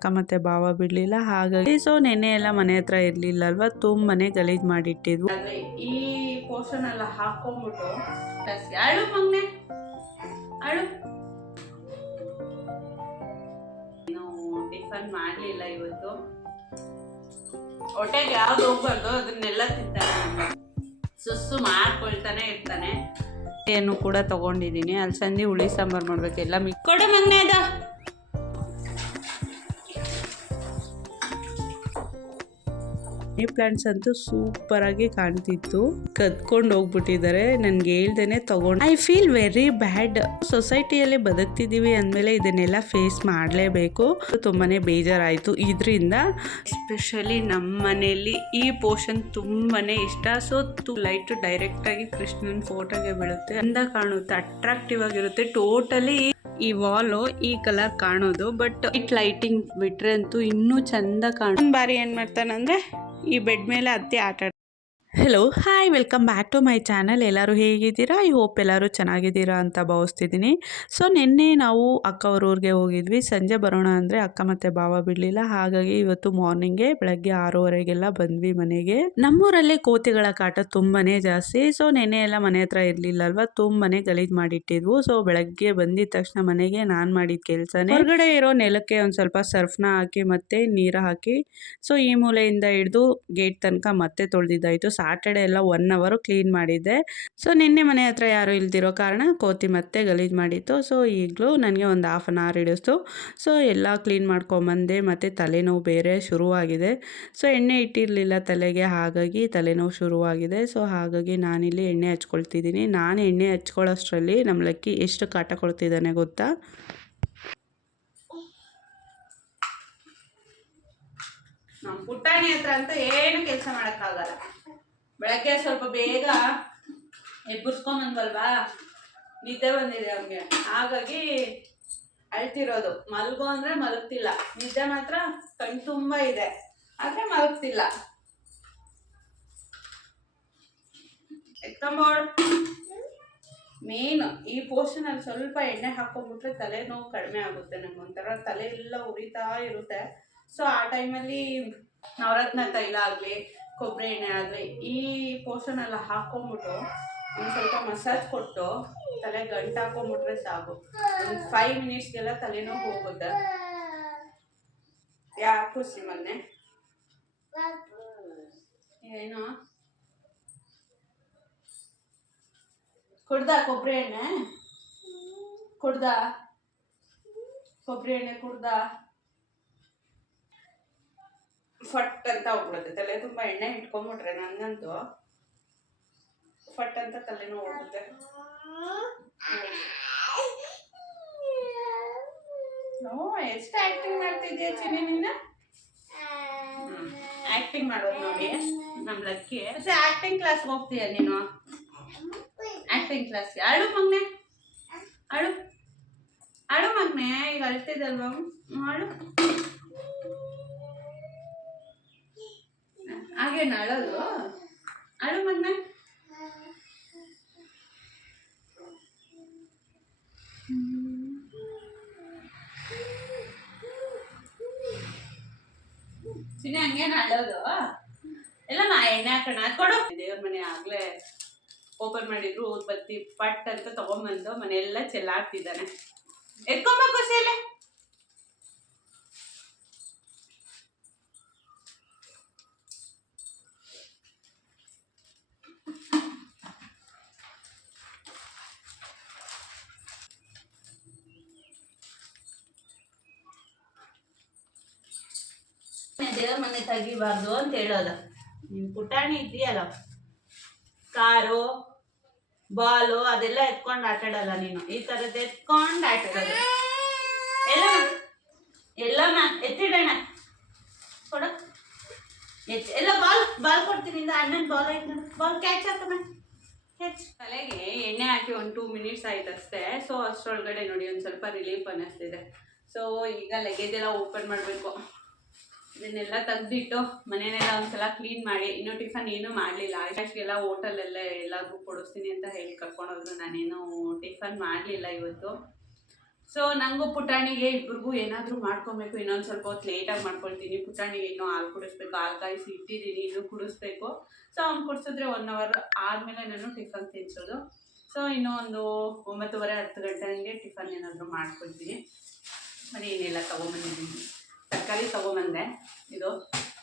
ಅಕ್ಕ ಮತ್ತೆ ಭಾವ ಬಿಡ್ಲಿಲ್ಲ. ಹಾಗಾಗಿ ಸೊ ನೆನ್ನೆ ಎಲ್ಲ ಮನೆ ಹತ್ರ ಇರ್ಲಿಲ್ಲ ಅಲ್ವಾ ತುಂಬಾನೇ ಗಲೀಜ್ ಮಾಡಿಟ್ಟಿದ್ವು. ಈ ಪೋರ್ಷನ್ ಎಲ್ಲ ಹಾಕೊಂಡ್ಬಿಟ್ಟು ಕಸಿ ಅಳು ಮಗ್ನೆ ಅಳು. ನಾವು ಟಿಫನ್ ಮಾಡ್ಲಿಲ್ಲ ಇವತ್ತು. ಹೊಟ್ಟೆಗೆ ಯಾವ್ದು ಹೋಗ್ಬಾರ್ದು ಅದನ್ನೆಲ್ಲ ತಿಂತಾನೆ ಸುಸ್ಸು ಮಾಡ್ಕೊಳ್ತಾನೆ ಇರ್ತಾನೆ. ಏನು ಕೂಡ ತಗೊಂಡಿದ್ದೀನಿ. ಅಲ್ಸಂದಿ ಹುಳಿ ಸಾಂಬಾರ್ ಮಾಡ್ಬೇಕು. ಎಲ್ಲ ಮಿಕ್ ಕೊಡು ಮಗ್ನೆ ಅದ ಮನಿ ಪ್ಲಾಂಟ್ಸ್ ಅಂತೂ ಸೂಪರ್ ಆಗಿ ಕಾಣ್ತಿತ್ತು. ಕದ್ಕೊಂಡು ಹೋಗ್ಬಿಟ್ಟಿದ್ದಾರೆ. ನನ್ಗೆ ಹೇಳ್ದೇನೆ ತಗೊಂಡು ಐ ಫೀಲ್ ವೆರಿ ಬ್ಯಾಡ್ ಸೊಸೈಟಿಯಲ್ಲಿ ಬದುಕ್ತಿದೀವಿ ಅಂದಮೇಲೆ ಇದನ್ನೆಲ್ಲ ಫೇಸ್ ಮಾಡಲೇಬೇಕು. ತುಂಬಾನೇ ಬೇಜಾರಾಯಿತು. ಇದರಿಂದ ಎಸ್ಪೆಷಲಿ ನಮ್ಮ ಮನೆಯಲ್ಲಿ ಈ ಪೋರ್ಷನ್ ತುಂಬಾನೇ ಇಷ್ಟ. ಸೊ ಲೈಟ್ ಡೈರೆಕ್ಟ್ ಆಗಿ ಕೃಷ್ಣನ್ ಫೋಟೋಗೆ ಬೀಳುತ್ತೆ. ಅಂದ ಕಾಣುತ್ತೆ. ಅಟ್ರಾಕ್ಟಿವ್ ಆಗಿರುತ್ತೆ. ಟೋಟಲಿ ಈ ವಾಲು ಈ ಕಲರ್ ಕಾಣೋದು. ಬಟ್ ಇಟ್ ಲೈಟಿಂಗ್ ಬಿಟ್ರೆ ಅಂತೂ ಇನ್ನೂ ಚಂದ ಕಾಣ ಬಾರಿ ಏನ್ ಮಾಡ್ತಾನಂದ್ರೆ ಈ ಬೆಡ್ ಮೇಲೆ ಅತ್ತೆ ಆಟ add hello hi welcome back to my channel ಎಲ್ಲರೂ ಹೇಗಿದ್ದೀರಾ? ಐ ಹೋಪ್ ಎಲ್ಲರೂ ಚೆನ್ನಾಗಿದ್ದೀರಾ ಅಂತ ಭಾವಿಸ್ತಿದ್ದೀನಿ. ಸೊ ನಿನ್ನೆ ನಾವು ಅಕ್ಕ ಊರಿಗೆ ಹೋಗಿದ್ವಿ. ಸಂಜೆ ಬರೋಣ ಅಂದರೆ ಅಕ್ಕ ಮತ್ತು ಭಾವ ಬಿಡಲಿಲ್ಲ. ಹಾಗಾಗಿ ಇವತ್ತು ಮಾರ್ನಿಂಗೆ ಬೆಳಗ್ಗೆ ಆರೂವರೆಗೆಲ್ಲ ಬಂದ್ವಿ ಮನೆಗೆ. ನಮ್ಮೂರಲ್ಲಿ ಕೋತಿಗಳ ಕಾಟ ತುಂಬಾ ಜಾಸ್ತಿ. ಸೊ ನೆನ್ನೆ ಎಲ್ಲ ಮನೆ ಹತ್ರ ಇರಲಿಲ್ಲಲ್ವ? ಗಲೀಜು ಗಲೀಜ್ ಮಾಡಿಟ್ಟಿದ್ವು. ಸೊ ಬೆಳಗ್ಗೆ ಬಂದಿದ ತಕ್ಷಣ ಮನೆಗೆ ನಾನು ಮಾಡಿದ ಕೆಲಸನೇ. ಹೊರಗಡೆ ಇರೋ ನೆಲಕ್ಕೆ ಒಂದು ಸ್ವಲ್ಪ ಸರ್ಫ್ನ ಹಾಕಿ ಮತ್ತೆ ನೀರು ಹಾಕಿ ಸೊ ಈ ಮೂಲೆಯಿಂದ ಹಿಡಿದು ಗೇಟ್ ತನಕ ಮತ್ತೆ ತೊಳೆದಿದ್ದಾಯಿತು. ಸಾಟರ್ಡೆ ಎಲ್ಲ ಒನ್ ಅವರು ಕ್ಲೀನ್ ಮಾಡಿದ್ದೆ. ಸೊ ನಿನ್ನೆ ಮನೆ ಹತ್ರ ಯಾರು ಇಲ್ದಿರೋ ಕಾರಣ ಕೋತಿ ಮತ್ತೆ ಗಲೀಜು ಮಾಡಿತ್ತು. ಸೊ ಈಗಲೂ ನನಗೆ ಒಂದು ಹಾಫ್ ಆನ್ ಅವರ್ ಹಿಡಿಸ್ತು. ಸೊ ಎಲ್ಲ ಕ್ಲೀನ್ ಮಾಡ್ಕೊಂಬಂದೆ, ಮತ್ತು ತಲೆನೋವು ಬೇರೆ ಶುರುವಾಗಿದೆ. ಸೊ ಎಣ್ಣೆ ಇಟ್ಟಿರಲಿಲ್ಲ ತಲೆಗೆ, ಹಾಗಾಗಿ ತಲೆನೋವು ಶುರುವಾಗಿದೆ. ಸೊ ಹಾಗಾಗಿ ನಾನಿಲ್ಲಿ ಎಣ್ಣೆ ಹಚ್ಕೊಳ್ತಿದ್ದೀನಿ. ನಾನು ಎಣ್ಣೆ ಹಚ್ಕೊಳ್ಳೋಷ್ಟರಲ್ಲಿ ನಮ್ಮ ಲಕ್ಕಿ ಎಷ್ಟು ಕಾಟ ಕೊಡ್ತಿದ್ದಾನೆ ಗೊತ್ತಾ? ನಮ್ಮ ಪುಟ್ಟಾಣಿ ಹತ್ರ ಅಂತೂ ಏನು ಕೆಲಸ ಮಾಡೋಕ್ಕಾಗಲ್ಲ. ಬೆಳಗ್ಗೆ ಸ್ವಲ್ಪ ಬೇಗ ಎಬ್ಬರ್ಸ್ಕೊಂಬಂದ್ವಲ್ವಾ ನಿದ್ದೆ ಬಂದಿದೆ ಅವ್ರಿಗೆ ಹಾಗಾಗಿ ಅಳ್ತಿರೋದು. ಮಲ್ಗೋ ಅಂದರೆ ಮಲಗ್ತಿಲ್ಲ. ನಿದ್ದೆ ಮಾತ್ರ ಕಣ್ ತುಂಬ ಇದೆ. ಆದ್ರೆ ಮಲಗ್ತಿಲ್ಲ. ಎತ್ಕೊಂಬೋಳು ಮೇನ್ ಈ ಪೋರ್ಷನ್ ಅಲ್ಲಿ ಸ್ವಲ್ಪ ಎಣ್ಣೆ ಹಾಕೊಂಡ್ಬಿಟ್ರೆ ತಲೆನೋವು ಕಡಿಮೆ ಆಗುತ್ತೆ ನಮ್ಗೆ ಒಂಥರ ತಲೆ ಎಲ್ಲ ಉರಿತಾ ಇರುತ್ತೆ. ಸೊ ಆ ಟೈಮಲ್ಲಿ ನವರತ್ನ ತೈಲ ಆಗಲಿ ಕೊಬ್ಬರಿ ಎಣ್ಣೆ ಆದರೆ ಈ ಪೋರ್ಷನೆಲ್ಲ ಹಾಕ್ಕೊಂಬಿಟ್ಟು ಒಂದು ಸ್ವಲ್ಪ ಮಸಾಜ್ ಕೊಟ್ಟು ತಲೆ ಗಂಟು ಹಾಕೊಂಬಿಟ್ರೆ ಸಾಕು. ಒಂದು ಫೈವ್ ಮಿನಿಟ್ಸ್ಗೆಲ್ಲ ತಲೆನೋ ಹೋಗುತ್ತೆ. ಯಾಕೆ ಮೊನ್ನೆ ಏನು? ಕುಡ್ದ ಕೊಬ್ಬರಿ ಎಣ್ಣೆ? ಕುಡ್ದ? ಕೊಬ್ಬರಿ ಎಣ್ಣೆ ಕುಡ್ದ? ಫಟ್ ಅಂತ ಹೋಗ್ಬಿಡುತ್ತೆ. ತಲೆ ತುಂಬಾ ಎಣ್ಣೆ ಇಟ್ಕೊಂಡ್ಬಿಟ್ರೆ ನನ್ನಂತೂ ಫಟ್ ಅಂತ ತಲೆನೋವು ಹೋಗುತ್ತೆ ಎಷ್ಟು ಆಕ್ಟಿಂಗ್ ಮಾಡ್ತಿದ್ಯಾ ಚಿನ್ನಿ ನಿನ್ನ? ಆಕ್ಟಿಂಗ್ ಮಾಡೋದು ನೋಡಿ. ನಮ್ ಲಕ್ಕಿ. ಮತ್ತೆ ಆಕ್ಟಿಂಗ್ ಕ್ಲಾಸ್ ಹೋಗ್ತೀಯ ನೀನು? ಆಕ್ಟಿಂಗ್ ಕ್ಲಾಸ್ಗೆ ಅಳು ಮಗ್ನೆ. ಅಳು. ಅಳು ಮಗ್ನೆ, ಈಗ ಅಳ್ತಿದ್ದಲ್ವಾ ಅಳು. ಹಾಗೇನ ಅಳೋದು ಅಳು ಮಗ್ನೆ. ಚಿನ್ನ ಹಂಗೇನ ಅಳೋದು ಎಲ್ಲ ನಾ ಎಣ್ಣೆ ಹಾಕೋಣ. ಕೊಡು. ದೇವ್ರ ಮನೆ ಆಗ್ಲೇ ಓಪನ್ ಮಾಡಿದ್ರು ಬತ್ತಿ, ಪಟ್ ಅಂತ ತಗೊಂಬಂದು ಮನೆಯೆಲ್ಲ ಚೆಲ್ಲಾಡ್ತಿದ್ದಾನೆ ಎತ್ಕೊಂಬ ಖುಷಿಯಲ್ಲೇ ದೇವ್ರ ಮನೆ ತೆಗಿಬಾರ್ದು ಅಂತ ಹೇಳೋದ. ನೀವು ಪುಟಾಣಿ ಇದೆಯಲ್ಲ ಕಾರು, ಬಾಲು, ಅದೆಲ್ಲ ಎತ್ಕೊಂಡು ಆಟಾಡಲ್ಲ ನೀನು. ಈ ಥರದ್ದು ಎತ್ಕೊಂಡು ಆಟಾಡೋದು. ಎಲ್ಲ ಎಲ್ಲಮ್ಮ ಎತ್ತಿಡೋಣ. ಕೊಡ. ಎತ್, ಎಲ್ಲ ಬಾಲ್ ಬಾಲ್ ಕೊಡ್ತೀನಿ ಅಣ್ಣನ ಬಾಲ್ ಆಯ್ತು. ಬಾಲ್ ಕ್ಯಾಚ್ ಕ್ಯಾಚ್ ತಲೆಗೆ ಎಣ್ಣೆ ಹಾಕಿ ಒಂದು ಟೂ ಮಿನಿಟ್ಸ್ ಆಯ್ತು ಅಷ್ಟೇ. ಸೊ ಅಷ್ಟರೊಳಗಡೆ ನೋಡಿ, ಒಂದು ಸ್ವಲ್ಪ ರಿಲೀಫ್ ಅನ್ನಿಸ್ತಿದೆ. ಸೊ ಈಗ ಲಗೇಜ್ ಎಲ್ಲ ಓಪನ್ ಮಾಡಬೇಕು. ಇದನ್ನೆಲ್ಲ ತೆಗೆದಿಟ್ಟು ಮನೆಯನ್ನೆಲ್ಲ ಒಂದ್ಸಲ ಕ್ಲೀನ್ ಮಾಡಿ, ಇನ್ನೂ ಟಿಫನ್ ಏನೂ ಮಾಡಲಿಲ್ಲ. ಆಕಾಶ್ಗೆಲ್ಲ ಎಲ್ಲ ಎಲ್ಲರಿಗೂ ಕೊಡಿಸ್ತೀನಿ ಅಂತ ಹೇಳಿ ಕರ್ಕೊಂಡೋದ್ರು. ನಾನೇನು ಟಿಫನ್ ಮಾಡಲಿಲ್ಲ ಇವತ್ತು. ಸೊ ನನಗೂ ಪುಟಾಣಿಗೆ ಇಬ್ರಿಗೂ ಏನಾದರೂ ಮಾಡ್ಕೊಬೇಕು. ಇನ್ನೊಂದು ಸ್ವಲ್ಪ ಹೊತ್ತು ಲೇಟಾಗಿ ಮಾಡ್ಕೊಳ್ತೀನಿ. ಪುಟಾಣಿಗೆ ಇನ್ನೂ ಹಾಲು ಕುಡಿಸ್ಬೇಕು. ಹಾಲು ಕಾಯಿಸಿ ಇಟ್ಟಿದ್ದೀನಿ, ಇನ್ನೂ ಕುಡಿಸ್ಬೇಕು. ಸೊ ಅವ್ನು ಕುಡಿಸಿದ್ರೆ ಒನ್ ಅವರ್ ಆದಮೇಲೆ ನಾನು ಟಿಫನ್ ತಿನ್ಸೋದು. ಸೊ ಇನ್ನೂ ಒಂದು ಒಂಬತ್ತುವರೆ ಹತ್ತು ಗಂಟೆ ಹಂಗೆ ಟಿಫನ್ ಏನಾದರೂ ಮಾಡ್ಕೊಳ್ತೀನಿ. ಮನೆ ಏನೆಲ್ಲ ತೊಗೊಂಬಂದಿದ್ದೀನಿ ತರಕಾರಿ ತೊಗೊಂಬಂದೆ. ಇದು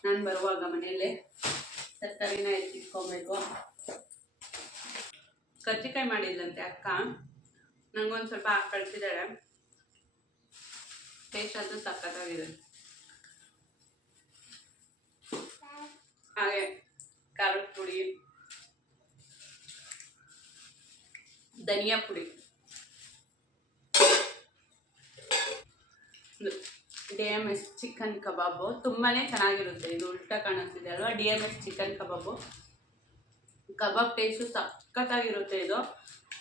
ನಾನು ಬರುವಾಗ ಮನೆಯಲ್ಲೇ ತರಕಾರಿನ ಎತ್ತಿಟ್ಕೊಬೇಕು. ಕರ್ಜಿಕಾಯಿ ಮಾಡಿದ್ಲಂತೆ ಅಕ್ಕ. ನನಗೊಂದು ಸ್ವಲ್ಪ ಕಳಿಸಿದ್ದಾಳೆ ಟೇಸ್ಟ್ ಅದು ಸಕ್ಕತ್ತಾಗಿದೆ ಹಾಗೆ ಖಾರದ ಪುಡಿ, ಧನಿಯಾ ಪುಡಿ. D M S chicken kebab ತುಂಬಾ ಚೆನ್ನಾಗಿರುತ್ತೆ. ಇದು ಉಲ್ಟಾ ಕಾಣಿಸ್ತಿದೆ ಅಲ್ವಾ? D M S chicken kebab. Kebab taste ಸಖತ್ತಾಗಿರುತ್ತೆ ಇದು.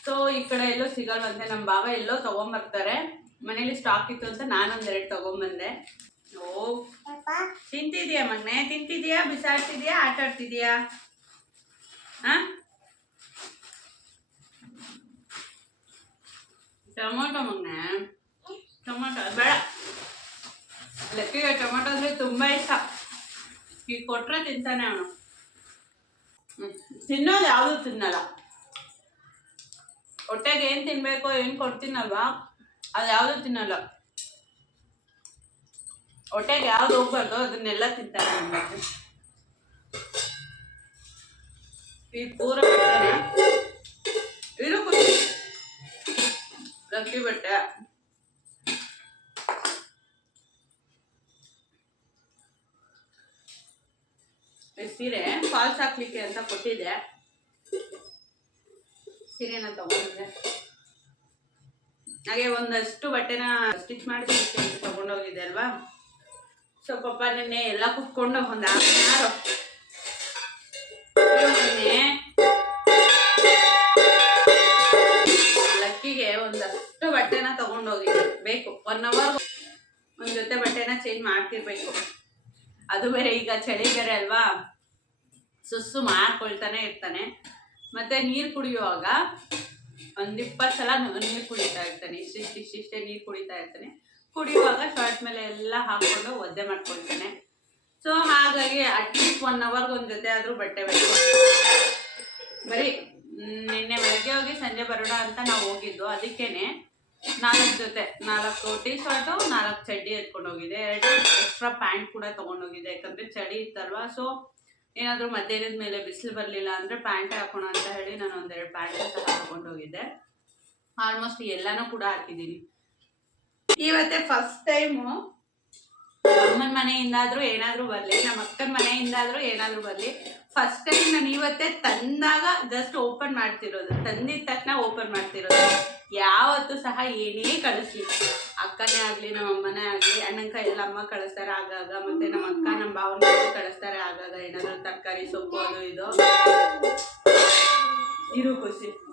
ಸೊ ಈ ಕಡೆ ಎಲ್ಲೋ ಸಿಗಲ್ವಂತೆ. ನಮ್ಮ ಬಾವ ಎಲ್ಲೋ ತೊಗೊಂಬರ್ತಾರೆ. ಮನೇಲಿ ಸ್ಟಾಕ್ ಇತ್ತು ಅಂತ ನಾನೊಂದೆರಡು ತೊಗೊಂಬಂದೆ. ಓ ತಿಂತಿದ್ಯಾ ಮಗ್ನೆ? ತಿಂತಿದ್ಯಾ? ಬಿಸಾಡ್ತಿದ್ಯಾ? ಆಟ ಆಡ್ತಿದ್ಯಾ? ಹಾಂ? ಟೊಮೊಟೊ ಮಗ್ನೆ. ಟೊಮೊಟೊ ಬೇಡ. ಲೆಕ್ಕಿಗೆ ಟೊಮೆಟೊ ಅಂದರೆ ತುಂಬ ಇಷ್ಟ. ಈಗ ಕೊಟ್ಟರೆ ತಿಂತಾನೆ ಅವನು. ತಿನ್ನೋದು ಯಾವುದು ತಿನ್ನಲ್ಲ. ಹೊಟ್ಟೆಗೆ ಏನು ತಿನ್ಬೇಕೋ, ಏನು ಕೊಡ್ತೀನಲ್ವಾ, ಅದು ಯಾವುದು ತಿನ್ನಲ್ಲ. ಹೊಟ್ಟೆಗೆ ಯಾವ್ದು ಹೋಗ್ಬಾರ್ದು ಅದನ್ನೆಲ್ಲ ತಿಂತಾನೆ ಈ ಪೂರ ಬಟ್ಟೆನ ಇರು ಲಕ್ಕಿ ಬಟ್ಟೆ. ಸೀರೆ ಫಾಲ್ಸ್ ಹಾಕ್ಲಿಕ್ಕೆ ಅಂತ ಕೊಟ್ಟಿದ್ದೆ ಸೀರೆನ ತಗೊಂಡಿದ್ದೆ. ಹಾಗೆ ಒಂದಷ್ಟು ಬಟ್ಟೆನ ಸ್ಟಿಚ್ ಮಾಡಿ ತಗೊಂಡೋಗಿದ್ದೆ ಅಲ್ವಾ? ಸೊ ಪಪ್ಪ ನಿನ್ನೆ ಎಲ್ಲ ಕುತ್ಕೊಂಡು ಒಂದು ಆರು ಲಕ್ಕಿಗೆ ಒಂದಷ್ಟು ಬಟ್ಟೆನ ತಗೊಂಡೋಗಿದ್ದೆ ಬೇಕು ಒನ್ ಅವರ್ ಒಂದು ಜೊತೆ ಬಟ್ಟೆನ ಚೇಂಜ್ ಮಾಡ್ತಿರ್ಬೇಕು. ಅದು ಬೇರೆ ಈಗ ಚಳಿ ಬೇರೆ ಅಲ್ವಾ? ಸುಸ್ಸು ಮಾಡ್ಕೊಳ್ತಾನೆ ಇರ್ತಾನೆ. ಮತ್ತೆ ನೀರು ಕುಡಿಯುವಾಗ ಒಂದು ಇಪ್ಪತ್ತು ಸಲ ನೀರು ಕುಡಿತಾ ಇರ್ತಾನೆ. ಇಷ್ಟಿಷ್ಟು ಇಷ್ಟಿಷ್ಟೇ ನೀರು ಕುಡಿತಾ ಇರ್ತಾನೆ. ಕುಡಿಯುವಾಗ ಶರ್ಟ್ ಮೇಲೆ ಎಲ್ಲ ಹಾಕ್ಕೊಂಡು ಒದ್ದೆ ಮಾಡ್ಕೊಳ್ತಾನೆ. ಸೊ ಹಾಗಾಗಿ ಅಟ್ಲೀಸ್ಟ್ ಒನ್ ಅವರ್ಗೆ ಒಂದು ಜೊತೆ ಆದರೂ ಬಟ್ಟೆ ಬೇಕು ಬರೀ ನಿನ್ನೆ ಬೆಳಗ್ಗೆ ಹೋಗಿ ಸಂಜೆ ಬರೋಣ ಅಂತ ನಾವು ಹೋಗಿದ್ದು. ಅದಕ್ಕೇನೆ ನಾಲ್ಕು ಜೊತೆ, ನಾಲ್ಕು ಟಿ ಶರ್ಟು ನಾಲ್ಕು ಚಡ್ಡಿ ಎತ್ಕೊಂಡು ಹೋಗಿದೆ ಎರಡು ಎಕ್ಸ್ಟ್ರಾ ಪ್ಯಾಂಟ್ ಕೂಡ ತೊಗೊಂಡೋಗಿದೆ ಯಾಕಂದರೆ ಚಳಿ ಇತ್ತಲ್ವ ಸೊ ಏನಾದರೂ ಮಧ್ಯಾಹ್ನದ ಮೇಲೆ ಬಿಸಿಲು ಬರಲಿಲ್ಲ ಅಂದರೆ ಪ್ಯಾಂಟ್ ಹಾಕೋಣ ಅಂತ ಹೇಳಿ ನಾನು ಒಂದೆರಡು ಪ್ಯಾಂಟ್ ಸಹ ಹೋಗಿದ್ದೆ. ಆಲ್ಮೋಸ್ಟ್ ಎಲ್ಲನೂ ಕೂಡ ಹಾಕಿದ್ದೀನಿ. ಇವತ್ತೇ ಫಸ್ಟ್ ಟೈಮು ಅಮ್ಮನ ಮನೆಯಿಂದಾದ್ರೂ ಏನಾದ್ರೂ ಬರಲಿ, ನಮ್ಮ ಅಕ್ಕನ ಮನೆಯಿಂದಾದ್ರೂ ಏನಾದ್ರೂ ಬರಲಿ. ಫಸ್ಟ್ ಟೈಮ್ ನಾನು ಇವತ್ತೇ ತಂದಾಗ ಜಸ್ಟ್ ಓಪನ್ ಮಾಡ್ತಿರೋದು. ತಂದಿದ ತಕ್ಷಣ ಓಪನ್ ಮಾಡ್ತಿರೋದು. ಯಾವತ್ತೂ ಸಹ ಏನೇ ಕಳಿಸ್ಲಿ. ಅಕ್ಕನೇ ಆಗಲಿ, ನಮ್ಮ ಅಮ್ಮನೇ ಆಗಲಿ, ಅಣ್ಣನ ಕೈಯಲ್ಲಿ ಅಮ್ಮ ಕಳಿಸ್ತಾರೆ ಆಗಾಗ, ಮತ್ತೆ ನಮ್ಮ ಅಕ್ಕ, ನಮ್ಮ ಭಾವನ ಕಳಿಸ್ತಾರೆ ಆಗಾಗ ಏನಾದ್ರು ತರಕಾರಿ ಸೊಪ್ಪು ಅದು ಇದು. ಇರು ಖುಷಿ.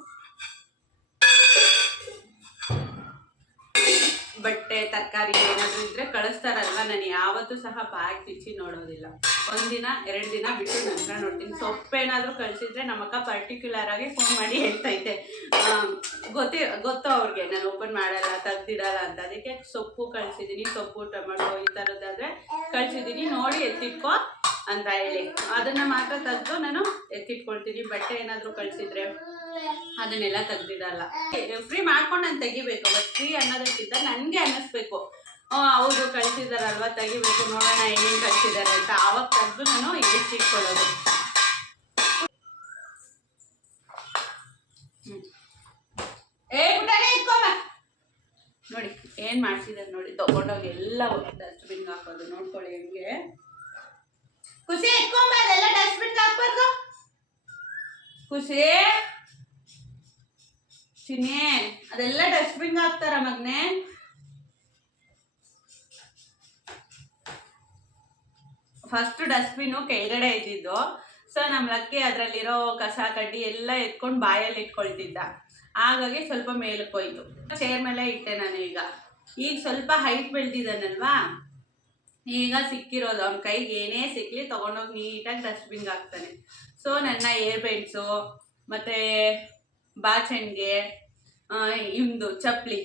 ಬಟ್ಟೆ, ತರಕಾರಿ ಏನಾದರೂ ಇದ್ರೆ ಕಳಿಸ್ತಾರಲ್ವ? ನಾನು ಯಾವತ್ತೂ ಸಹ ಬ್ಯಾಗ್ ತಿಚ್ಚಿ ನೋಡೋದಿಲ್ಲ. ಒಂದಿನ ಎರಡು ದಿನ ಬಿಟ್ಟು ನಂತರ ನೋಡ್ತೀನಿ. ಸೊಪ್ಪೇನಾದರೂ ಕಳಿಸಿದ್ರೆ ನಮ್ಮಕ್ಕ ಪರ್ಟಿಕ್ಯುಲರ್ ಆಗಿ ಫೋನ್ ಮಾಡಿ ಹೇಳ್ತೈತೆ. ಗೊತ್ತೇ, ಗೊತ್ತು ಅವ್ರಿಗೆ, ನಾನು ಓಪನ್ ಮಾಡಲ್ಲ, ತೆಗ್ದಿಡಲ್ಲ ಅಂತ. ಅದಕ್ಕೆ ಸೊಪ್ಪು ಕಳಿಸಿದ್ದೀನಿ ಸೊಪ್ಪು, ಟೊಮೆಟೊ ಈ ಥರದ್ದಾದರೆ ಕಳಿಸಿದ್ದೀನಿ ನೋಡಿ ಎತ್ತಿಟ್ಕೋ. ಅಂತ ಹೇಳಿ. ಅದನ್ನ ಮಾತ್ರ ತೆಗೆದು ನಾನು ಎತ್ತಿಟ್ಕೊಳ್ತೀನಿ. ಬಟ್ಟೆ ಏನಾದರೂ ಕಳಿಸಿದ್ರೆ ಅದನ್ನೆಲ್ಲ ತೆಗ್ದಿಡಲ್ಲ. ಫ್ರೀ ಮಾಡ್ಕೊಂಡು ನಾನು ತೆಗಿಬೇಕು. ಬಟ್ ಫ್ರೀ ಅನ್ನೋದಕ್ಕಿಂತ ನನಗೆ ಅನ್ನಿಸ್ಬೇಕು. ಹೌದು, ಕಳಿಸಿದಾರಲ್ವಾ? ತೆಗಿಬೇಕು. ನೋಡೋಣ ಏನೇನು ಕಳಿಸಿದ್ದಾರೆ ಅಂತ. ಆವಾಗ ತೆಗೆದು ನಾನು ಎತ್ತಿಟ್ಕೊಳ್ಳೋದು. ಏ ನೋಡಿ, ಏನು ಮಾಡ್ಸಿದ್ದಾರೆ ನೋಡಿ. ತಗೊಂಡೋಗಿ ಎಲ್ಲ ಡಸ್ಟ್ಬಿನ್ ಹಾಕೋದು. ನೋಡ್ಕೊಳ್ಳಿ ಹೆಂಗೆ. ಖುಷಿ ಇಟ್ಕೊಂಬ, ಅದೆಲ್ಲ ಡಸ್ಟ್ಬಿನ್ ಹಾಕ್ಬಾರ್ದು. ಖುಷಿ. ಚಿನ್ನೆ ಅದೆಲ್ಲ ಡಸ್ಟ್ಬಿನ್ ಹಾಕ್ತಾರ ಮಗ್ನೆ. ಫಸ್ಟ್ ಡಸ್ಟ್ಬಿನ್ ಕೆಳಗಡೆ ಇದ್ದಿದ್ದು. ಸೊ ನಮ್ಮ ಲಕ್ಕಿ ಅದರಲ್ಲಿರೋ ಕಸ, ಕಡ್ಡಿ ಎಲ್ಲ ಎತ್ಕೊಂಡು ಬಾಯಲ್ಲಿ ಇಟ್ಕೊಳ್ತಿದ್ದ. ಹಾಗಾಗಿ ಸ್ವಲ್ಪ ಮೇಲಕ್ಕೆ ಹೋಯ್ತು ಚೇರ್ ಮೇಲೆ ಇಟ್ಟೆ ನಾನು ಈಗ ಈಗ ಸ್ವಲ್ಪ ಹೈಟ್ ಬೆಳೆದಿದ್ದಾನಲ್ವಾ? ಈಗ ಸಿಕ್ಕಿರೋದು. ಅವ್ನ ಕೈಗೆ ಏನೇ ಸಿಕ್ಕಲಿ ತೊಗೊಂಡೋಗಿ ನೀಟಾಗಿ ಡಸ್ಟ್ಬಿನ್ಗೆ ಹಾಕ್ತಾನೆ. ಸೊ ನನ್ನ ಏರ್ ಬೆಂಡ್ಸು ಮತ್ತು ಬಾಚಣಿಗೆ ಇಮ್ದು ಚಪ್ಪಲಿ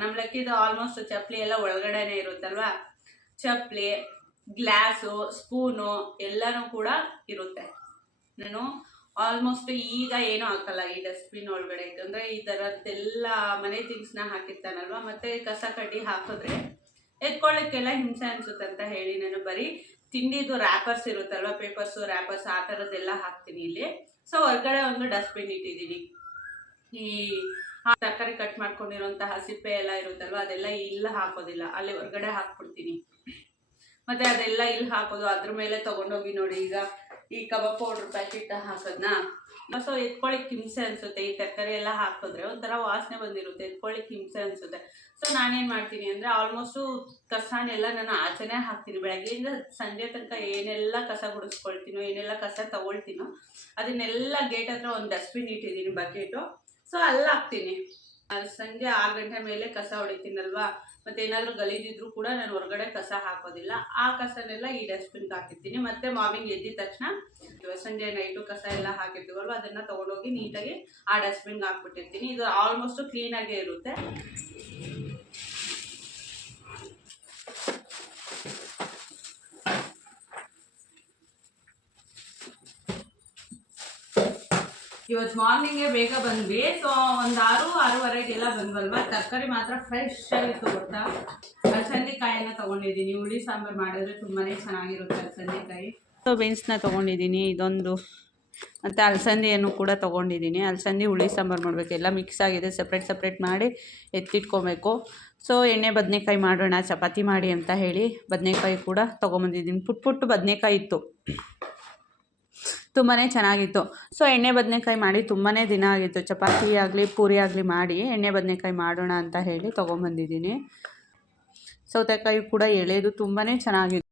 ನಮ್ಮ ಲಕ್ಕಿದು ಆಲ್ಮೋಸ್ಟ್ ಚಪ್ಪಲಿ ಎಲ್ಲ ಒಳಗಡೆನೆ ಇರುತ್ತಲ್ವಾ? ಚಪ್ಪಲಿ ಗ್ಲಾಸು, ಸ್ಪೂನು ಎಲ್ಲನೂ ಕೂಡ ಇರುತ್ತೆ. ನಾನು ಆಲ್ಮೋಸ್ಟ್ ಈಗ ಏನೂ ಹಾಕಲ್ಲ ಈ ಡಸ್ಟ್ಬಿನ್ ಒಳಗಡೆ. ಅಂದರೆ ಈ ಥರದ್ದೆಲ್ಲ ಮನೆ ಥಿಂಗ್ಸ್ನ ಹಾಕಿರ್ತಾನಲ್ವ? ಮತ್ತೆ ಕಸ ಕಡ್ಡಿ ಹಾಕಿದ್ರೆ ಎತ್ಕೊಳ್ಳೋಕ್ಕೆಲ್ಲ ಹಿಂಸೆ ಅನ್ಸುತ್ತೆ ಅಂತ ಹೇಳಿ ನಾನು ಬರೀ ತಿಂಡಿದು ರ್ಯಾಪರ್ಸ್ ಇರುತ್ತಲ್ವ ಪೇಪರ್ಸು ರ್ಯಾಪರ್ಸ್ ಆ ಥರದ್ದೆಲ್ಲ ಹಾಕ್ತೀನಿ ಇಲ್ಲಿ. ಸೊ ಹೊರಗಡೆ ಒಂದು ಡಸ್ಟ್ಬಿನ್ ಇಟ್ಟಿದ್ದೀನಿ. ಈ ತರಕಾರಿ ಕಟ್ ಮಾಡ್ಕೊಂಡಿರೋಂತಹ ಸಿಪ್ಪೆ ಎಲ್ಲ ಇರುತ್ತಲ್ವ, ಅದೆಲ್ಲ ಇಲ್ಲಿ ಹಾಕೋದಿಲ್ಲ. ಅಲ್ಲಿ ಹೊರಗಡೆ ಹಾಕ್ಬಿಡ್ತೀನಿ. ಮತ್ತೆ ಅದೆಲ್ಲ ಇಲ್ಲಿ ಹಾಕೋದು, ಅದ್ರ ಮೇಲೆ ತಗೊಂಡೋಗಿ ನೋಡಿ ಈಗ ಈ ಕಬಾಬ್ ಪೌಡ್ರ್ ಪ್ಯಾಕೆಟ್ ಹಾಕೋದ್ನ. ಸೊ ಎತ್ಕೊಳ್ಳಿಕ್ ಹಿಂಸೆ ಅನ್ಸುತ್ತೆ. ಈ ತರಕಾರಿ ಎಲ್ಲ ಹಾಕಿದ್ರೆ ಒಂಥರ ವಾಸನೆ ಬಂದಿರುತ್ತೆ, ಎತ್ಕೊಳ್ಳಿಕ್ ಹಿಂಸೆ ಅನ್ಸುತ್ತೆ. ಸೊ ನಾನೇನು ಮಾಡ್ತೀನಿ ಅಂದರೆ ಆಲ್ಮೋಸ್ಟು ಕಸನೆಲ್ಲ ನಾನು ಆಚೆನೇ ಹಾಕ್ತೀನಿ. ಬೆಳಗ್ಗೆಯಿಂದ ಸಂಜೆ ತನಕ ಏನೆಲ್ಲ ಕಸ ಗುಡಿಸ್ಕೊಳ್ತೀನೋ, ಏನೆಲ್ಲ ಕಸ ತಗೊಳ್ತೀನೋ, ಅದನ್ನೆಲ್ಲ ಗೇಟ್ ಹತ್ರ ಒಂದು ಡಸ್ಟ್ಬಿನ್ ಇಟ್ಟಿದ್ದೀನಿ ಬಕೆಟು ಸೊ ಅಲ್ಲಿ ಹಾಕ್ತೀನಿ. ಸಂಜೆ ಆರು ಗಂಟೆ ಮೇಲೆ ಕಸ ಹೊಡಿತೀನಲ್ವಾ? ಮತ್ತೆ ಏನಾದರೂ ಗಲೀಜಿದ್ರು ಕೂಡ ನಾನು ಹೊರಗಡೆ ಕಸ ಹಾಕೋದಿಲ್ಲ. ಆ ಕಸನೆಲ್ಲ ಈ ಡಸ್ಟ್ಬಿನ್ಗೆ ಹಾಕಿರ್ತೀನಿ. ಮತ್ತೆ ಮಾರ್ನಿಂಗ್ ಎದ್ದಿದ ತಕ್ಷಣ ಸಂಜೆ ನೈಟು ಕಸ ಎಲ್ಲ ಹಾಕಿರ್ತೀವಲ್ವ? ಅದನ್ನು ತೊಗೊಂಡೋಗಿ ನೀಟಾಗಿ ಆ ಡಸ್ಟ್ಬಿನ್ಗೆ ಹಾಕ್ಬಿಟ್ಟಿರ್ತೀನಿ. ಇದು ಆಲ್ಮೋಸ್ಟು ಕ್ಲೀನಾಗೇ ಇರುತ್ತೆ. ಇವತ್ತು ಮಾರ್ನಿಂಗೇ ಬೇಗ ಬಂದ್ವಿ. ಸೊ ಒಂದು ಆರು ಆರೂವರೆಗೆಲ್ಲ ಬಂದ್ವಲ್ವಾ? ತರಕಾರಿ ಮಾತ್ರ ಫ್ರೆಶ್ ಆಗಿತ್ತು ಗೊತ್ತಾ? ಅಲಸಂದಿಕಾಯಿನ ತಗೊಂಡಿದ್ದೀನಿ. ಹುಳಿ ಸಾಂಬಾರು ಮಾಡಿದ್ರೆ ತುಂಬಾನೇ ಚೆನ್ನಾಗಿರುತ್ತೆ ಅಲಸಂದಿಕಾಯಿ. ಬೀನ್ಸ್ನ ತಗೊಂಡಿದ್ದೀನಿ. ಇದೊಂದು ಮತ್ತು ಅಲಸಂದಿಯನ್ನು ಕೂಡ ತೊಗೊಂಡಿದ್ದೀನಿ. ಅಲಸಂದಿ, ಹುಳಿ ಸಾಂಬಾರು ಮಾಡಬೇಕು. ಎಲ್ಲ ಮಿಕ್ಸ್ ಆಗಿದೆ. ಸಪ್ರೇಟ್ ಸಪ್ರೇಟ್ ಮಾಡಿ ಎತ್ತಿಟ್ಕೊಬೇಕು. ಸೊ ಎಣ್ಣೆ, ಬದನೆಕಾಯಿ ಮಾಡೋಣ. ಚಪಾತಿ ಮಾಡಿ ಅಂತ ಹೇಳಿ ಬದನೆಕಾಯಿ ಕೂಡ ತೊಗೊಂಬಂದಿದ್ದೀನಿ. ಪುಟ್ ಪುಟ್ಟು ಬದನೆಕಾಯಿ ಇತ್ತು. ತುಂಬಾ ಚೆನ್ನಾಗಿತ್ತು. ಸೊ ಎಣ್ಣೆ ಬದನೆಕಾಯಿ ಮಾಡಿ ತುಂಬಾ ದಿನ ಆಗಿತ್ತು. ಚಪಾತಿ ಆಗಲಿ, ಪೂರಿ ಆಗಲಿ ಮಾಡಿ ಎಣ್ಣೆ ಬದನೆಕಾಯಿ ಮಾಡೋಣ ಅಂತ ಹೇಳಿ ತೊಗೊಂಬಂದಿದ್ದೀನಿ. ಸೌತೆಕಾಯಿ ಕೂಡ ಎಳೆದು ತುಂಬಾ ಚೆನ್ನಾಗಿತ್ತು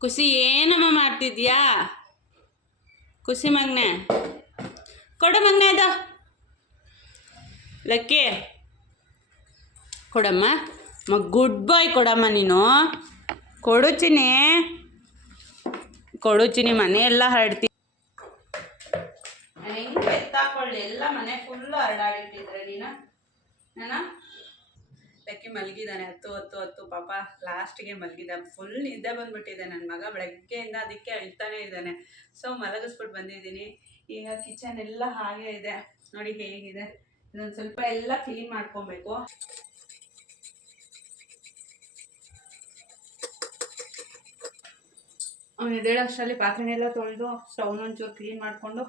ಖುಷಿ ಏನಮ್ಮ ಮಾಡ್ತಿದ್ಯಾ? ಖುಷಿ ಮಗ್ನೆ. ಕೊಡು ಮಗ್ನೆ ಅದು. ಲಕ್ಕಿ. ಕೊಡಮ್ಮ. ಮ, ಗುಡ್ ಬಾಯ್ ಕೊಡಮ್ಮ ನೀನು. ಕೊಡು ಚಿನಿ ಕೊಡು ನಿಮ್ಮ ಮನೆ ಎಲ್ಲ ಹರಡ್ತಿ. ಹೆಂಗೆ ಎತ್ತಾಕೊಳ್ಳಿ ಎಲ್ಲ ಮನೆ ಫುಲ್ಲು ಹರಡಾಡಿಟ್ಟಿದ್ರೆ ನೀನು? ನಾನು? ಲಕ್ಕಿ ಮಲಗಿದ್ದಾನೆ ಹತ್ತು ಹತ್ತು ಹತ್ತು. ಪಾಪ, ಲಾಸ್ಟ್ಗೆ ಮಲಗಿದ. ಫುಲ್ ನಿದ್ದೆ ಬಂದ್ಬಿಟ್ಟಿದೆ. ನನ್ನ ಮಗ ಬೆಳಗ್ಗೆಯಿಂದ ಅದಕ್ಕೆ ಅಳ್ತಾನೆ ಇದ್ದಾನೆ. ಸೊ ಮಲಗಿಸ್ಬಿಟ್ಟು ಬಂದಿದ್ದೀನಿ. ಈಗ ಕಿಚನ್ ಎಲ್ಲ ಹಾಗೆ ಇದೆ. ನೋಡಿ ಹೇಗಿದೆ. ಇದೊಂದು ಸ್ವಲ್ಪ ಎಲ್ಲ ಕ್ಲೀನ್ ಮಾಡ್ಕೊಬೇಕು. ಅವನು ಎದ್ದೇಳಷ್ಟರಲ್ಲಿ ಪಾತ್ರೆನೆಲ್ಲ ತೊಳೆದು ಸ್ಟವ್ನ ಒಂಚೂರು ಕ್ಲೀನ್ ಮಾಡಿಕೊಂಡು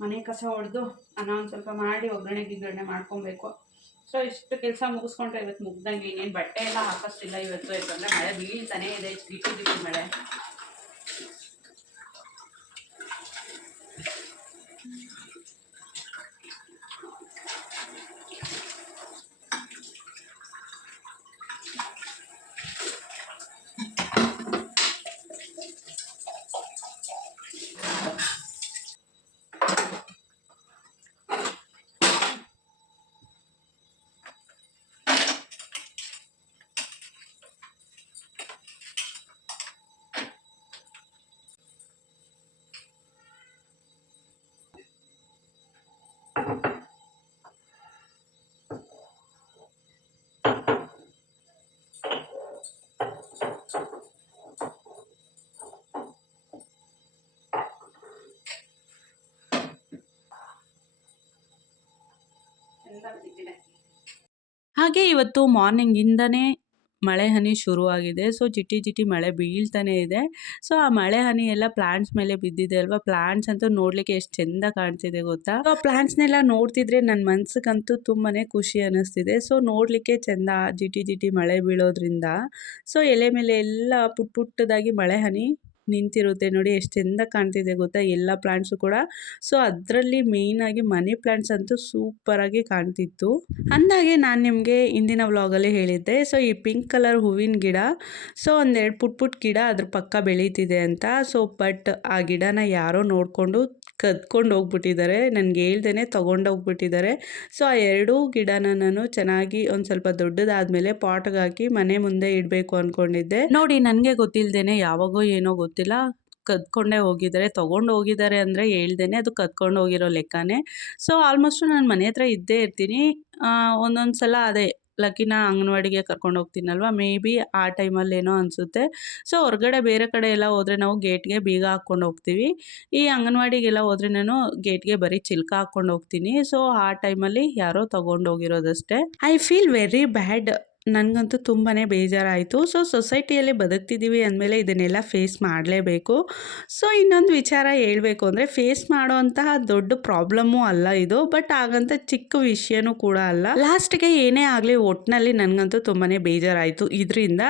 ಮನೆ ಕಸ ಹೊಡೆದು ಅನ್ನ ಒಂದು ಸ್ವಲ್ಪ ಮಾಡಿ ಒಗ್ಗರಣೆ ಗಿಗ್ಗರಣೆ ಮಾಡ್ಕೊಬೇಕು. ಸೊ ಇಷ್ಟು ಕೆಲಸ ಮುಗಿಸ್ಕೊಂಡ್ರೆ ಇವತ್ತು ಮುಗ್ದಂಗೆ ಇನ್ನೇನು ಬಟ್ಟೆ ಎಲ್ಲ ಹಾಕೋಷ್ಟಿಲ್ಲ. ಇವತ್ತು ಯಾಕಂದರೆ ಮಳೆ ಬೀಳ್ತಾನೆ ಇದೆ. ಬಿಟ್ಟು ಬಿಟ್ಟು ಮಳೆ. ಹಾಗೆ ಇವತ್ತು ಮಾರ್ನಿಂಗಿಂದನೇ ಮಳೆ ಹನಿ ಶುರುವಾಗಿದೆ. ಸೊ, ಜಿಟಿ ಜಿಟಿ ಮಳೆ ಬೀಳ್ತಾನೆ ಇದೆ. ಸೊ, ಆ ಮಳೆ ಹನಿ ಎಲ್ಲ ಪ್ಲಾಂಟ್ಸ್ ಮೇಲೆ ಬಿದ್ದಿದೆ ಅಲ್ವಾ? ಪ್ಲಾಂಟ್ಸ್ ಅಂತೂ ನೋಡ್ಲಿಕ್ಕೆ ಎಷ್ಟು ಚೆಂದ ಕಾಣ್ತಿದೆ ಗೊತ್ತಾ? ಆ ಪ್ಲಾಂಟ್ಸ್ನೆಲ್ಲ ನೋಡ್ತಿದ್ರೆ ನನ್ನ ಮನ್ಸಿಗಂತೂ ತುಂಬಾನೇ ಖುಷಿ ಅನ್ನಿಸ್ತಿದೆ. ಸೊ, ನೋಡ್ಲಿಕ್ಕೆ ಚೆಂದ ಜಿಟಿ ಜಿಟಿ ಮಳೆ ಬೀಳೋದ್ರಿಂದ. ಸೊ, ಎಲೆ ಮೇಲೆ ಎಲ್ಲ ಪುಟ್ ಪುಟ್ಟದಾಗಿ ಮಳೆ ಹನಿ ನಿಂತಿರುತ್ತೆ ನೋಡಿ, ಎಷ್ಟು ಚೆಂದ ಕಾಣ್ತಿದೆ ಗೊತ್ತಾ? ಎಲ್ಲ ಪ್ಲಾಂಟ್ಸು ಕೂಡ. ಸೊ ಅದರಲ್ಲಿ ಮೇಯ್ನಾಗಿ ಮನಿ ಪ್ಲಾಂಟ್ಸ್ ಅಂತೂ ಸೂಪರಾಗಿ ಕಾಣ್ತಿತ್ತು. ಅಂದಾಗೆ ನಾನು ನಿಮಗೆ ಇಂದಿನ ವ್ಲಾಗಲ್ಲಿ ಹೇಳಿದ್ದೆ. ಸೊ ಈ ಪಿಂಕ್ ಕಲರ್ ಹೂವಿನ ಗಿಡ ಸೊ ಒಂದೆರಡು ಪುಟ್ ಪುಟ್ ಗಿಡ ಅದ್ರ ಪಕ್ಕ ಬೆಳೀತಿದೆ ಅಂತ. ಸೊ ಬಟ್ ಆ ಗಿಡನ ಯಾರೋ ನೋಡಿಕೊಂಡು ಕದ್ಕೊಂಡು ಹೋಗ್ಬಿಟ್ಟಿದ್ದಾರೆ. ನನಗೆ ಹೇಳ್ದೇ ತೊಗೊಂಡೋಗ್ಬಿಟ್ಟಿದ್ದಾರೆ ಸೊ ಆ ಎರಡೂ ಗಿಡನ ನಾನು ಚೆನ್ನಾಗಿ ಒಂದು ಸ್ವಲ್ಪ ದೊಡ್ಡದಾದ್ಮೇಲೆ ಪಾಟ್ಗೆ ಹಾಕಿ ಮನೆ ಮುಂದೆ ಇಡಬೇಕು ಅಂದ್ಕೊಂಡಿದ್ದೆ ನೋಡಿ, ನನಗೆ ಗೊತ್ತಿಲ್ಲದೇನೆ ಯಾವಾಗೋ ಏನೋ ಗೊತ್ತಿಲ್ಲ. ಕದ್ಕೊಂಡೇ ಹೋಗಿದ್ದಾರೆ. ತೊಗೊಂಡು ಹೋಗಿದ್ದಾರೆ ಅಂದರೆ ಹೇಳ್ದೇನೆ ಅದು ಕದ್ಕೊಂಡು ಹೋಗಿರೋ ಲೆಕ್ಕನೇ. ಸೊ ಆಲ್ಮೋಸ್ಟು ನಾನು ಮನೆ ಹತ್ರ ಇದ್ದೇ ಇರ್ತೀನಿ. ಒಂದೊಂದು ಸಲ ಅದೇ ಲಕ್ಕಿನ ಅಂಗನವಾಡಿಗೆ ಕರ್ಕೊಂಡು ಹೋಗ್ತೀನಲ್ವ? ಮೇ ಬಿ ಆ ಟೈಮಲ್ಲೇನೋ ಅನಿಸುತ್ತೆ. ಸೊ ಹೊರಗಡೆ ಬೇರೆ ಕಡೆ ಎಲ್ಲ ಹೋದರೆ ನಾವು ಗೇಟ್ಗೆ ಬೀಗ ಹಾಕ್ಕೊಂಡು ಹೋಗ್ತೀವಿ. ಈ ಅಂಗನವಾಡಿಗೆಲ್ಲ ಹೋದರೆ ನಾನು ಗೇಟ್ಗೆ ಬರೀ ಚಿಲ್ಕ ಹಾಕ್ಕೊಂಡು ಹೋಗ್ತೀನಿ. ಸೊ ಆ ಟೈಮಲ್ಲಿ ಯಾರೋ ತೊಗೊಂಡು ಹೋಗಿರೋದಷ್ಟೇ. ಐ ಫೀಲ್ ವೆರಿ ಬ್ಯಾಡ್ ನನಗಂತೂ ತುಂಬಾ ಬೇಜಾರಾಯಿತು. ಸೊ ಸೊಸೈಟಿಯಲ್ಲಿ ಬದುಕ್ತಿದ್ದೀವಿ ಅಂದಮೇಲೆ ಇದನ್ನೆಲ್ಲ ಫೇಸ್ ಮಾಡಲೇಬೇಕು. ಸೊ ಇನ್ನೊಂದು ವಿಚಾರ ಹೇಳಬೇಕು ಅಂದರೆ ಫೇಸ್ ಮಾಡೋವಂತಹ ದೊಡ್ಡ ಪ್ರಾಬ್ಲಮ್ಮು ಅಲ್ಲ ಇದು. ಬಟ್ ಹಾಗಂತ ಚಿಕ್ಕ ವಿಷಯನೂ ಕೂಡ ಅಲ್ಲ. ಲಾಸ್ಟ್ಗೆ ಏನೇ ಆಗಲಿ ಒಟ್ಟಿನಲ್ಲಿ ನನಗಂತೂ ತುಂಬಾ ಬೇಜಾರಾಯಿತು ಇದರಿಂದ.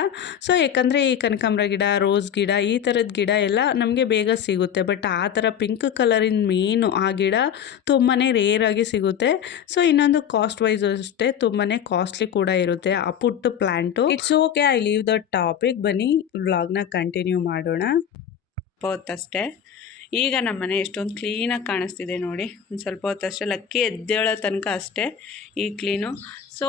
ಸೊ ಯಾಕಂದರೆ ಈ ಕನಕಾಂಬ್ರ ಗಿಡ ರೋಸ್ ಗಿಡ, ಈ ಥರದ ಗಿಡ ಎಲ್ಲ ನಮಗೆ ಬೇಗ ಸಿಗುತ್ತೆ. ಬಟ್ ಆ ಥರ ಪಿಂಕ್ ಕಲರಿನ ಮೇನು ಆ ಗಿಡ ತುಂಬಾ ರೇರಾಗಿ ಸಿಗುತ್ತೆ. ಸೊ ಇನ್ನೊಂದು ಕಾಸ್ಟ್ ವೈಸ್ ಅಷ್ಟೇ ತುಂಬಾ ಕಾಸ್ಟ್ಲಿ ಕೂಡ ಇರುತ್ತೆ. ಆ ಪುಟ್ಟ plant it's okay I leave the topic ಬನ್ನಿ ವ್ಲಾಗ್ನ ಕಂಟಿನ್ಯೂ ಮಾಡೋಣ. ಹೊತ್ತಷ್ಟೇ. ಈಗ ನಮ್ಮ ಮನೆ ಎಷ್ಟೊಂದು ಕ್ಲೀನಾಗಿ ಕಾಣಿಸ್ತಿದೆ ನೋಡಿ. ಒಂದು ಸ್ವಲ್ಪ ಹೊತ್ತಷ್ಟೇ, ಲಕ್ಕಿ ಎದ್ದೇಳೋ ತನಕ ಅಷ್ಟೇ ಈ ಕ್ಲೀನು ಸೊ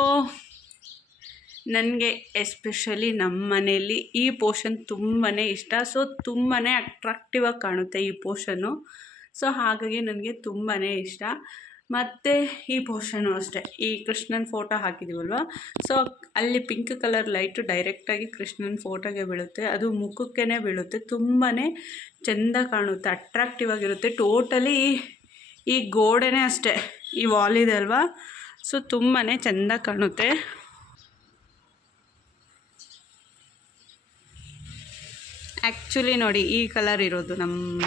ನನಗೆ ಎಸ್ಪೆಷಲಿ ನಮ್ಮ ಮನೆಯಲ್ಲಿ ಈ ಪೋರ್ಷನ್ ತುಂಬಾ ಇಷ್ಟ. ಸೊ ತುಂಬಾ ಅಟ್ರಾಕ್ಟಿವ್ ಆಗಿ ಕಾಣುತ್ತೆ ಈ ಪೋರ್ಷನ್ನು ಸೊ ಹಾಗಾಗಿ ನನಗೆ ತುಂಬಾ ಇಷ್ಟ. ಮತ್ತು ಈ ಪೋರ್ಷನು ಅಷ್ಟೇ. ಈ ಕೃಷ್ಣನ ಫೋಟೋ ಹಾಕಿದ್ದೀವಲ್ವ ಸೊ ಅಲ್ಲಿ ಪಿಂಕ್ ಕಲರ್ ಲೈಟು ಡೈರೆಕ್ಟಾಗಿ ಕೃಷ್ಣನ ಫೋಟೋಗೆ ಬೀಳುತ್ತೆ. ಅದು ಮುಖಕ್ಕೇ ಬೀಳುತ್ತೆ. ತುಂಬಾ ಚೆಂದ ಕಾಣುತ್ತೆ. ಅಟ್ರಾಕ್ಟಿವ್ ಆಗಿರುತ್ತೆ. ಟೋಟಲಿ ಈ ಗೋಡೆನೇ ಅಷ್ಟೇ. ಈ ವಾಲ್ ಇದೆ ಅಲ್ವಾ? ಸೊ ತುಂಬಾ ಚೆಂದ ಕಾಣುತ್ತೆ. ಆ್ಯಕ್ಚುಲಿ ನೋಡಿ, ಈ ಕಲರ್ ಇರೋದು ನಮ್ಮ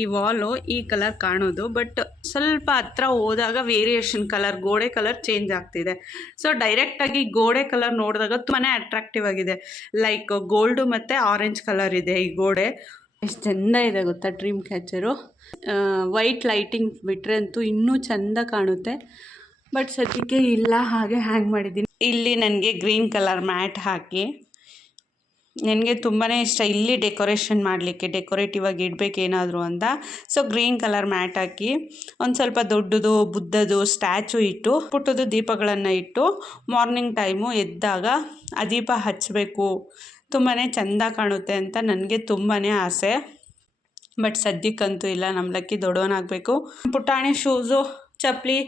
ಈ ವಾಲು ಈ ಕಲರ್ ಕಾಣೋದು. ಬಟ್ ಸ್ವಲ್ಪ ಹತ್ರ ಹೋದಾಗ ವೇರಿಯೇಷನ್ ಕಲರ್ ಗೋಡೆ ಕಲರ್ ಚೇಂಜ್ ಆಗ್ತಿದೆ. ಸೊ ಡೈರೆಕ್ಟಾಗಿ ಗೋಡೆ ಕಲರ್ ನೋಡಿದಾಗ ತುಂಬಾ ಅಟ್ರಾಕ್ಟಿವ್ ಆಗಿದೆ. ಲೈಕ್ ಗೋಲ್ಡು ಮತ್ತು ಆರೆಂಜ್ ಕಲರ್ ಇದೆ ಈ ಗೋಡೆ. ಎಷ್ಟು ಚೆಂದ ಇದೆ ಗೊತ್ತಾ ಡ್ರೀಮ್ ಕ್ಯಾಚರು ವೈಟ್ ಲೈಟಿಂಗ್ ಬಿಟ್ಟರೆ ಅಂತೂ ಇನ್ನೂ ಚೆಂದ ಕಾಣುತ್ತೆ. ಬಟ್ ಸದ್ಯಕ್ಕೆ ಇಲ್ಲ ಹಾಗೆ ಹ್ಯಾಂಗ್ ಮಾಡಿದ್ದೀನಿ. ಇಲ್ಲಿ ನನಗೆ ಗ್ರೀನ್ ಕಲರ್ ಮ್ಯಾಟ್ ಹಾಕಿ. ನನಗೆ ತುಂಬಾ ಇಷ್ಟ ಇಲ್ಲಿ ಡೆಕೋರೇಷನ್ ಮಾಡಲಿಕ್ಕೆ ಡೆಕೋರೇಟಿವ್ ಆಗಿ ಇಡಬೇಕೇನಾದರೂ ಅಂತ. ಸೊ ಗ್ರೀನ್ ಕಲರ್ ಮ್ಯಾಟ್ ಹಾಕಿ, ಒಂದು ಸ್ವಲ್ಪ ದೊಡ್ಡದು ಬುದ್ಧದು ಸ್ಟ್ಯಾಚು ಇಟ್ಟು, ಪುಟ್ಟದು ದೀಪಗಳನ್ನು ಇಟ್ಟು ಮಾರ್ನಿಂಗ್ ಟೈಮು ಎದ್ದಾಗ ಆ ದೀಪ ಹಚ್ಚಬೇಕು ತುಂಬಾ ಚೆಂದ ಕಾಣುತ್ತೆ ಅಂತ ನನಗೆ ತುಂಬಾ ಆಸೆ. ಬಟ್ ಸದ್ಯಕ್ಕಂತೂ ಇಲ್ಲ ನಮ್ಮ ಲಕ್ಕಿ ದೊಡ್ಡವನಾಗಬೇಕು. ಪುಟಾಣಿ ಶೂಸು ಚಪ್ಪಲಿ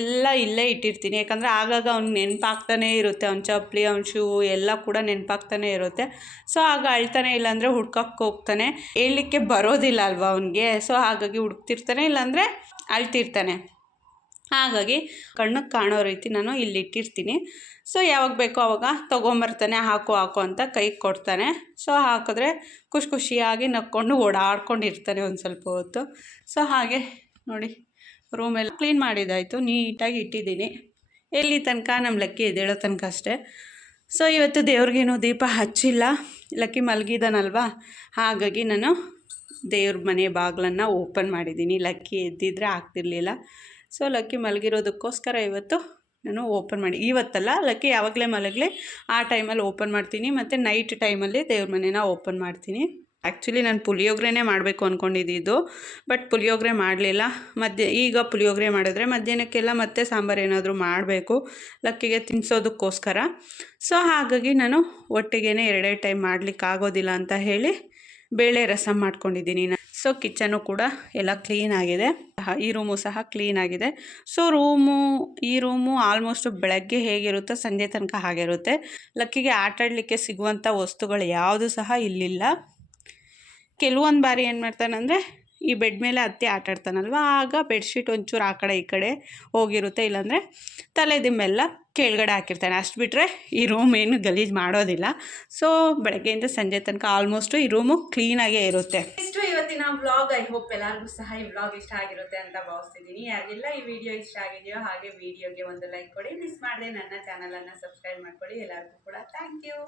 ಎಲ್ಲ ಇಲ್ಲೇ ಇಟ್ಟಿರ್ತೀನಿ. ಯಾಕಂದರೆ ಆಗಾಗ ಅವ್ನು ನೆನಪಾಗ್ತಾನೇ ಇರುತ್ತೆ. ಅವ್ನ ಚಪ್ಪಲಿ, ಅವ್ನ ಶೂ ಎಲ್ಲ ಕೂಡ ನೆನಪಾಗ್ತಾನೆ ಇರುತ್ತೆ. ಸೊ ಆಗ ಅಳ್ತಾನೆ ಇಲ್ಲಾಂದರೆ ಹುಡ್ಕಕ್ಕೆ ಹೋಗ್ತಾನೆ. ಹೇಳಲಿಕ್ಕೆ ಬರೋದಿಲ್ಲ ಅಲ್ವಾ ಅವನಿಗೆ? ಸೊ ಹಾಗಾಗಿ ಹುಡುಕ್ತಿರ್ತಾನೆ, ಇಲ್ಲಾಂದರೆ ಅಳ್ತಿರ್ತಾನೆ. ಹಾಗಾಗಿ ಕಣ್ಣಿಗೆ ಕಾಣೋ ರೀತಿ ನಾನು ಇಲ್ಲಿ ಇಟ್ಟಿರ್ತೀನಿ. ಸೊ ಯಾವಾಗ ಬೇಕೋ ಅವಾಗ ತೊಗೊಂಬರ್ತಾನೆ. ಹಾಕು ಹಾಕು ಅಂತ ಕೈಗೆ ಕೊಡ್ತಾನೆ. ಸೊ ಹಾಕಿದ್ರೆ ಖುಷಿ ಖುಷಿಯಾಗಿ ನಕ್ಕೊಂಡು ಓಡಾಡ್ಕೊಂಡಿರ್ತಾನೆ ಒಂದು ಸ್ವಲ್ಪ ಹೊತ್ತು. ಸೊ ಹಾಗೆ ನೋಡಿ. ರೂಮೆಲ್ಲ ಕ್ಲೀನ್ ಮಾಡಿದ್ದಾಯಿತು ನೀಟಾಗಿ ಇಟ್ಟಿದ್ದೀನಿ. ಎಲ್ಲಿ ತನಕ? ನಮ್ಮ ಲಕ್ಕಿ ಎದ್ದೇಳೋ ತನಕ ಅಷ್ಟೇ. ಸೊ ಇವತ್ತು ದೇವ್ರಿಗೇನು ದೀಪ ಹಚ್ಚಿಲ್ಲ. ಲಕ್ಕಿ ಮಲಗಿದನಲ್ವಾ? ಹಾಗಾಗಿ ನಾನು ದೇವ್ರ ಮನೆ ಬಾಗಿಲನ್ನು ಓಪನ್ ಮಾಡಿದ್ದೀನಿ. ಲಕ್ಕಿ ಎದ್ದಿದ್ರೆ ಆಗ್ತಿರ್ಲಿಲ್ಲ. ಸೊ ಲಕ್ಕಿ ಮಲಗಿರೋದಕ್ಕೋಸ್ಕರ ಇವತ್ತು ನಾನು ಓಪನ್ ಮಾಡಿ, ಇವತ್ತಲ್ಲ, ಲಕ್ಕಿ ಯಾವಾಗಲೇ ಮಲಗಲಿ ಆ ಟೈಮಲ್ಲಿ ಓಪನ್ ಮಾಡ್ತೀನಿ. ಮತ್ತು ನೈಟ್ ಟೈಮಲ್ಲಿ ದೇವ್ರ ಮನೆನ ಓಪನ್ ಮಾಡ್ತೀನಿ. ಆ್ಯಕ್ಚುಲಿ ನಾನು ಪುಳಿಯೋಗರೆನೇ ಮಾಡಬೇಕು ಅಂದ್ಕೊಂಡಿದ್ದು ಬಟ್ ಪುಳಿಯೋಗರೆ ಮಾಡಲಿಲ್ಲ. ಮಧ್ಯ, ಈಗ ಪುಳಿಯೋಗರೆ ಮಾಡಿದ್ರೆ ಮಧ್ಯಾಹ್ನಕ್ಕೆಲ್ಲ ಮತ್ತೆ ಸಾಂಬಾರು ಏನಾದರೂ ಮಾಡಬೇಕು, ಲಕ್ಕಿಗೆ ತಿನ್ನಿಸೋದಕ್ಕೋಸ್ಕರ ಸೊ ಹಾಗಾಗಿ ನಾನು ಒಟ್ಟಿಗೆ ಎರಡೇ ಟೈಮ್ ಮಾಡಲಿಕ್ಕೆ ಆಗೋದಿಲ್ಲ ಅಂತ ಹೇಳಿ ಬೇಳೆ ರಸಂ ಮಾಡ್ಕೊಂಡಿದ್ದೀನಿ ನಾನು. ಸೊ ಕಿಚನು ಕೂಡ ಎಲ್ಲ ಕ್ಲೀನ್ ಆಗಿದೆ. ಈ ರೂಮು ಸಹ ಕ್ಲೀನ್ ಆಗಿದೆ. ಸೊ ರೂಮು ಈ ರೂಮು ಆಲ್ಮೋಸ್ಟ್ ಬೆಳಗ್ಗೆ ಹೇಗಿರುತ್ತೋ, ಸಂಜೆ ತನಕ ಹಾಗಿರುತ್ತೆ. ಲಕ್ಕಿಗೆ ಆಟಾಡಲಿಕ್ಕೆ ಸಿಗುವಂಥ ವಸ್ತುಗಳು ಯಾವುದು ಸಹ ಇಲ್ಲಿಲ್ಲ. ಕೆಲವೊಂದು ಬಾರಿ ಏನು ಮಾಡ್ತಾನಂದರೆ ಈ ಬೆಡ್ ಮೇಲೆ ಹತ್ತಿ ಆಟಾಡ್ತಾನಲ್ವ, ಆಗ ಬೆಡ್ಶೀಟ್ ಒಂಚೂರು ಆ ಕಡೆ ಈ ಕಡೆ ಹೋಗಿರುತ್ತೆ, ಇಲ್ಲಾಂದರೆ ತಲೆ ದಿಮ್ಮೆಲ್ಲ ಕೆಳಗಡೆ ಹಾಕಿರ್ತಾನೆ. ಅಷ್ಟು ಬಿಟ್ಟರೆ ಈ ರೂಮ್ ಏನು ಗಲೀಜು ಮಾಡೋದಿಲ್ಲ. ಸೊ ಬೆಳಗ್ಗೆಯಿಂದ ಸಂಜೆ ತನಕ ಆಲ್ಮೋಸ್ಟು ಈ ರೂಮು ಕ್ಲೀನಾಗೇ ಇರುತ್ತೆ. ಇಷ್ಟು ಇವತ್ತಿನ ವ್ಲಾಗ್ ಐ ಹೋಪ್ ಎಲ್ಲರಿಗೂ ಸಹ ಈ ವ್ಲಾಗ್ ಇಷ್ಟ ಆಗಿರುತ್ತೆ ಅಂತ ಭಾವಿಸ್ತಿದ್ದೀನಿ. ಯಾರಿಗೆಲ್ಲ ಈ ವಿಡಿಯೋ ಇಷ್ಟ ಆಗಿದೆಯೋ ಹಾಗೆ ವಿಡಿಯೋಗೆ ಒಂದು ಲೈಕ್ ಕೊಡಿ. ಮಿಸ್ ಮಾಡದೆ ನನ್ನ ಚಾನಲನ್ನು ಸಬ್ಸ್ಕ್ರೈಬ್ ಮಾಡ್ಕೊಳ್ಳಿ ಎಲ್ಲರಿಗೂ ಕೂಡ ಥ್ಯಾಂಕ್ ಯು